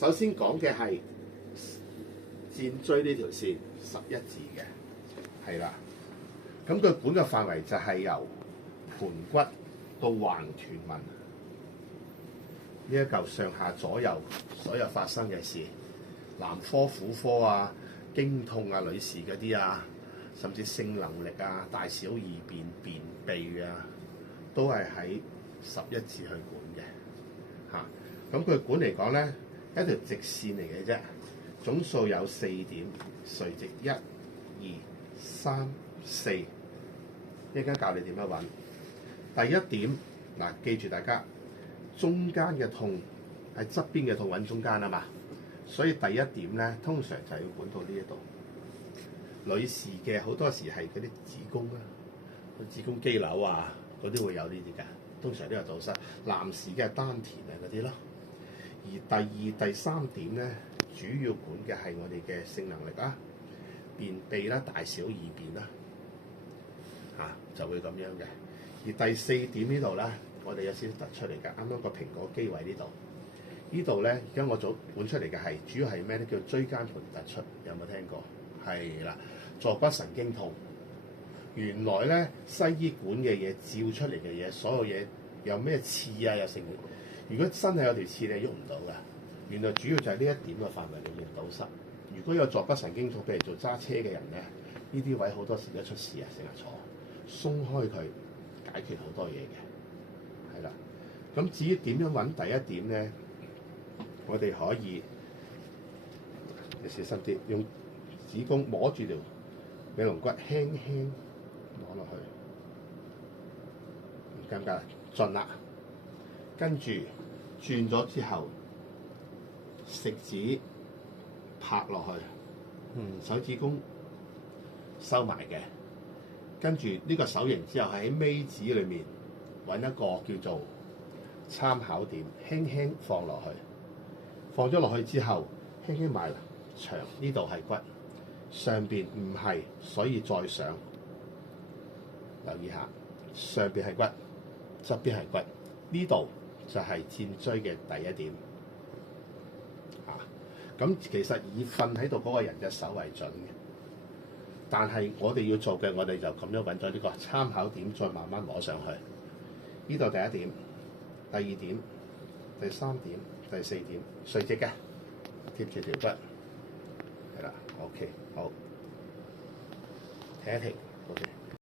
首先講嘅係薦椎呢條線11字嘅，係啦。咁佢管嘅範圍就係由盤骨到橫斷紋呢一嚿上下左右所有發生嘅事，男科、婦科啊、經痛啊、女士嗰啲啊，甚至性能力啊、大小二便、便秘啊，都係喺11字去管嘅嚇。咁佢管嚟講咧，一條直線嚟嘅啫，總數有4點，垂直1、2、3、4，一陣間教你點樣揾。第一點嗱，記住大家中間嘅痛係側邊嘅痛揾中間啊嘛，所以第一點咧，通常就係要管到呢一度。女士嘅好多時係嗰啲子宮啦，子宮肌瘤啊嗰啲會有呢啲㗎，通常都有堵塞。男士嘅丹田啊嗰啲咯。而第二、第三點咧，主要管嘅係我哋嘅性能力啦、便秘啦、大小二便啦，就會咁樣嘅。而第四點呢度咧，我哋有少少突出嚟㗎，啱啱個蘋果肌位呢度，呢度咧而家我管出嚟嘅係主要係咩咧？叫椎間盤突出，有冇聽過？係啦，坐骨神經痛。原來咧西醫管嘅嘢照出嚟嘅嘢，所有嘢有咩刺啊，有成。如果身體有條刺，你喐唔到㗎。原來主要就係呢一點嘅範圍裏面堵塞。如果有坐骨神經痛，譬如做揸車嘅人咧，呢啲位好多時都出事啊，成日坐，鬆開佢解決好多嘢嘅，係啦。咁至於點樣揾第一點咧，我哋可以你小心啲，用子宮摸住條尾龍骨，輕輕摸落去，唔尷尬，盡啦。跟住轉咗之後，食指拍落去，手指公收埋嘅。跟住呢個手型之後喺尾指裏面揾一個叫做參考點，輕輕放落去。放咗落去之後，輕輕埋牆，呢度係骨，上邊唔係，所以再上。留意下，上邊係骨，側邊係骨，呢度就係薦椎嘅第一點。咁其實以瞓喺度嗰個人隻手為準嘅，但係我哋要做嘅，我哋就咁樣揾咗呢個參考點，再慢慢摸上去。呢度第一點、第二點、第三點、第四點，垂直嘅，貼住條骨，係啦 ，OK， 好，停一停。